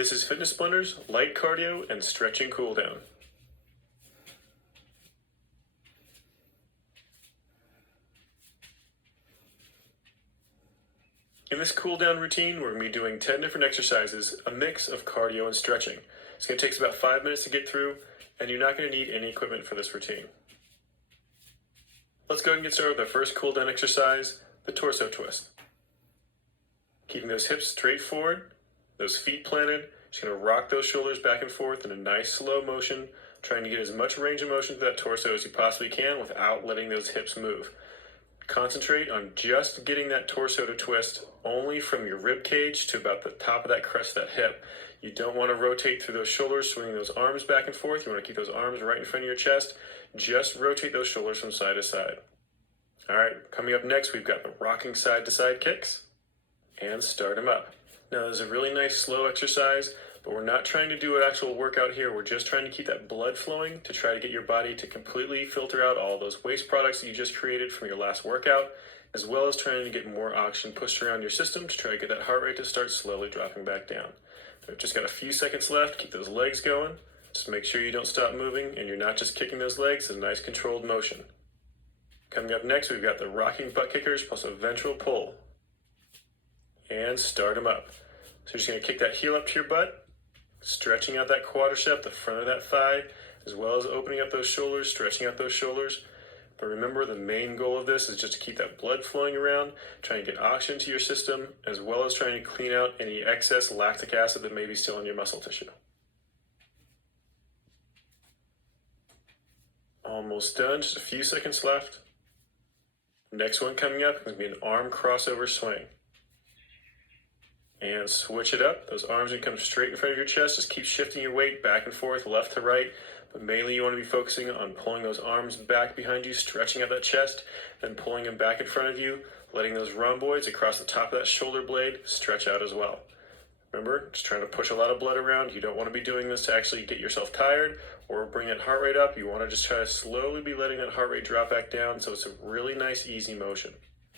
This is Fitness Blenders, light cardio, and stretching cool down. In this cool down routine, we're going to be doing 10 different exercises, a mix of cardio and stretching. It's going to take us about 5 minutes to get through, and you're not going to need any equipment for this routine. Let's go ahead and get started with our first cool down exercise, the torso twist. Keeping those hips straight forward, those feet planted, just going to rock those shoulders back and forth in a nice slow motion, trying to get as much range of motion to that torso as you possibly can without letting those hips move. Concentrate on just getting that torso to twist only from your rib cage to about the top of that crest of that hip. You don't want to rotate through those shoulders, swinging those arms back and forth. You want to keep those arms right in front of your chest. Just rotate those shoulders from side to side. All right, coming up next, we've got the rocking side to side kicks and start them up. Now, this is a really nice slow exercise, but we're not trying to do an actual workout here. We're just trying to keep that blood flowing to try to get your body to completely filter out all those waste products that you just created from your last workout, as well as trying to get more oxygen pushed around your system to try to get that heart rate to start slowly dropping back down. We've just got a few seconds left. Keep those legs going. Just make sure you don't stop moving and you're not just kicking those legs. It's a nice controlled motion. Coming up next, we've got the rocking butt kickers plus a ventral pull. And start them up. So you're just going to kick that heel up to your butt, stretching out that quadricep, the front of that thigh, as well as opening up those shoulders, stretching out those shoulders. But remember, the main goal of this is just to keep that blood flowing around, trying to get oxygen to your system, as well as trying to clean out any excess lactic acid that may be still in your muscle tissue. Almost done, just a few seconds left. Next one coming up is going to be an arm crossover swing. And switch it up. Those arms are going to come straight in front of your chest. Just keep shifting your weight back and forth, left to right. But mainly you want to be focusing on pulling those arms back behind you, stretching out that chest, then pulling them back in front of you, letting those rhomboids across the top of that shoulder blade stretch out as well. Remember, just trying to push a lot of blood around. You don't want to be doing this to actually get yourself tired or bring that heart rate up. You want to just try to slowly be letting that heart rate drop back down, so it's a really nice, easy motion.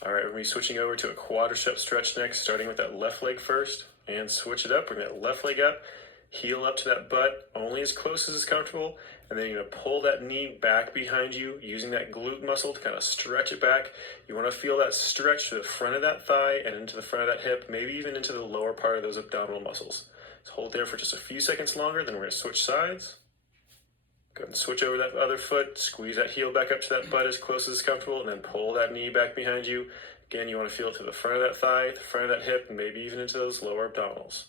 All right, we're going to be switching over to a quadricep stretch next, starting with that left leg first, and switch it up. Bring that left leg up, heel up to that butt, only as close as is comfortable, and then you're going to pull that knee back behind you, using that glute muscle to kind of stretch it back. You want to feel that stretch to the front of that thigh and into the front of that hip, maybe even into the lower part of those abdominal muscles. So hold there for just a few seconds longer, then we're going to switch sides. Go ahead and switch over that other foot, squeeze that heel back up to that butt as close as is comfortable, and then pull that knee back behind you. Again, you want to feel it to the front of that thigh, the front of that hip, and maybe even into those lower abdominals.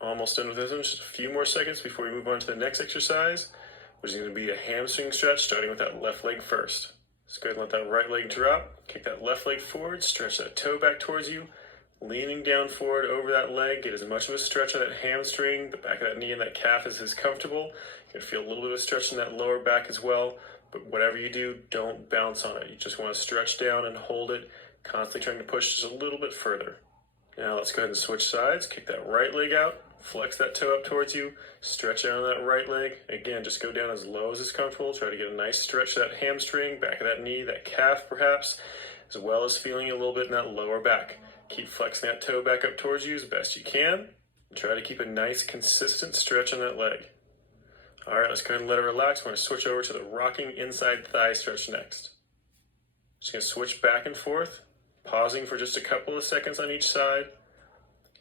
Almost done with this one, just a few more seconds before we move on to the next exercise, which is going to be a hamstring stretch, starting with that left leg first. Just go ahead and let that right leg drop, kick that left leg forward, stretch that toe back towards you, leaning down forward over that leg, get as much of a stretch on that hamstring, the back of that knee and that calf as is comfortable. You can feel a little bit of stretch in that lower back as well, but whatever you do, don't bounce on it. You just want to stretch down and hold it, constantly trying to push just a little bit further. Now let's go ahead and switch sides, kick that right leg out, flex that toe up towards you, stretch out on that right leg. Again, just go down as low as is comfortable, try to get a nice stretch to that hamstring, back of that knee, that calf perhaps, as well as feeling a little bit in that lower back. Keep flexing that toe back up towards you as best you can. And try to keep a nice, consistent stretch on that leg. All right, let's go ahead and let it relax. We're going to switch over to the rocking inside thigh stretch next. Just going to switch back and forth, pausing for just a couple of seconds on each side.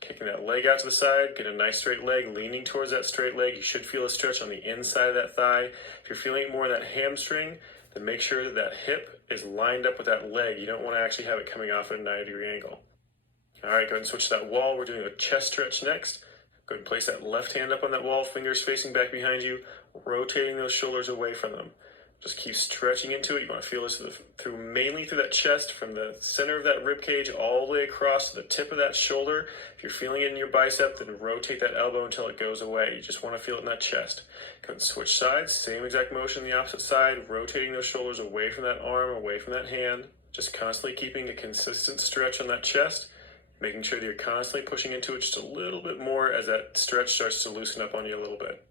Kicking that leg out to the side, get a nice straight leg, leaning towards that straight leg. You should feel a stretch on the inside of that thigh. If you're feeling it more in that hamstring, then make sure that that hip is lined up with that leg. You don't want to actually have it coming off at a 90-degree angle. All right, go ahead and switch to that wall. We're doing a chest stretch next. Go ahead and place that left hand up on that wall, fingers facing back behind you, rotating those shoulders away from them. Just keep stretching into it. You want to feel this mainly through that chest, from the center of that rib cage all the way across to the tip of that shoulder. If you're feeling it in your bicep, then rotate that elbow until it goes away. You just want to feel it in that chest. Go ahead and switch sides. Same exact motion on the opposite side, rotating those shoulders away from that arm, away from that hand. Just constantly keeping a consistent stretch on that chest, making sure that you're constantly pushing into it just a little bit more as that stretch starts to loosen up on you a little bit.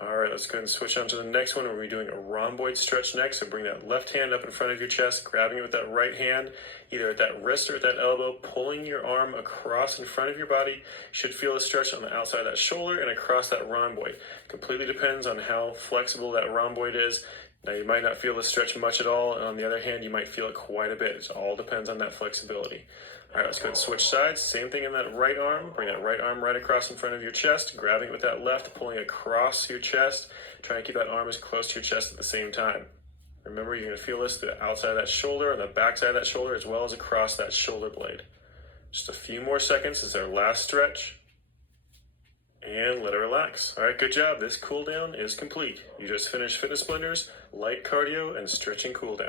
All right, let's go ahead and switch on to the next one. We're going to be doing a rhomboid stretch next. So bring that left hand up in front of your chest, grabbing it with that right hand, either at that wrist or at that elbow, pulling your arm across in front of your body. You should feel a stretch on the outside of that shoulder and across that rhomboid. Completely depends on how flexible that rhomboid is. Now, you might not feel the stretch much at all. And on the other hand, you might feel it quite a bit. It all depends on that flexibility. All right, let's go ahead and switch sides. Same thing in that right arm. Bring that right arm right across in front of your chest, grabbing it with that left, pulling across your chest. Try and keep that arm as close to your chest at the same time. Remember, you're going to feel this the outside of that shoulder and the back side of that shoulder, as well as across that shoulder blade. Just a few more seconds is our last stretch. And let it relax. All right, good job. This cool down is complete. You just finished Fitness Blenders, light cardio, and stretching cool down.